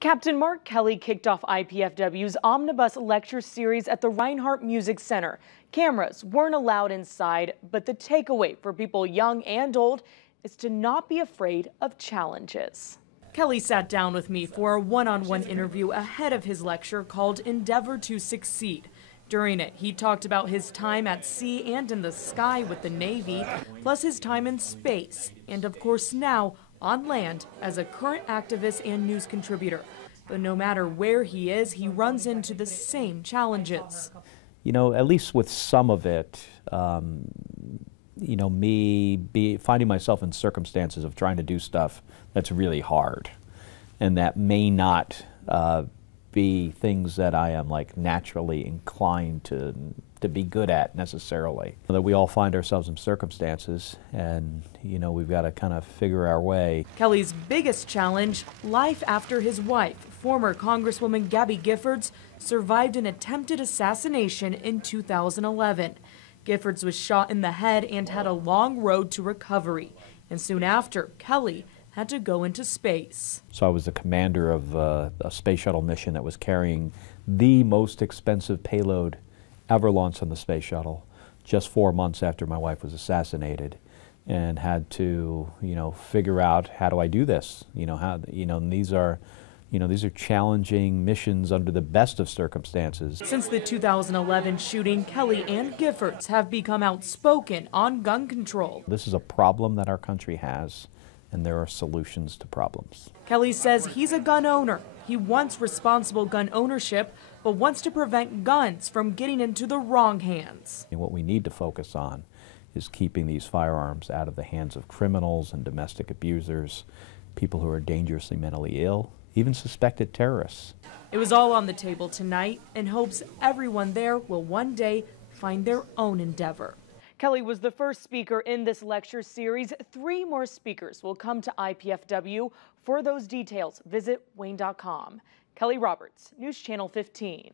Captain Mark Kelly kicked off IPFW's Omnibus Lecture Series at the Reinhardt Music Center. Cameras weren't allowed inside, but the takeaway for people young and old is to not be afraid of challenges. Kelly sat down with me for a one-on-one interview ahead of his lecture called Endeavor to Succeed. During it, he talked about his time at sea and in the sky with the Navy, plus his time in space, and of course now on land as a current activist and news contributor. But no matter where he is, he runs into the same challenges. You know, at least with some of it, you know, finding myself in circumstances of trying to do stuff that's really hard and that may not be things that I am like naturally inclined to be good at necessarily. That we all find ourselves in circumstances and, you know, we've got to kind of figure our way. Kelly's biggest challenge, life after his wife, former Congresswoman Gabby Giffords, survived an attempted assassination in 2011. Giffords was shot in the head and had a long road to recovery. And soon after, Kelly had to go into space. So I was the commander of a space shuttle mission that was carrying the most expensive payload ever launched on the space shuttle just 4 months after my wife was assassinated, and had to, you know, figure out how do I do this? You know, how, you know, and these are challenging missions under the best of circumstances. Since the 2011 shooting, Kelly and Giffords have become outspoken on gun control. This is a problem that our country has, and there are solutions to problems. Kelly says he's a gun owner. He wants responsible gun ownership, but wants to prevent guns from getting into the wrong hands. And what we need to focus on is keeping these firearms out of the hands of criminals and domestic abusers, people who are dangerously mentally ill, even suspected terrorists. It was all on the table tonight in hopes everyone there will one day find their own endeavor. Kelly was the first speaker in this lecture series. 3 more speakers will come to IPFW. For those details, visit wayne.com. Kelly Roberts, News Channel 15.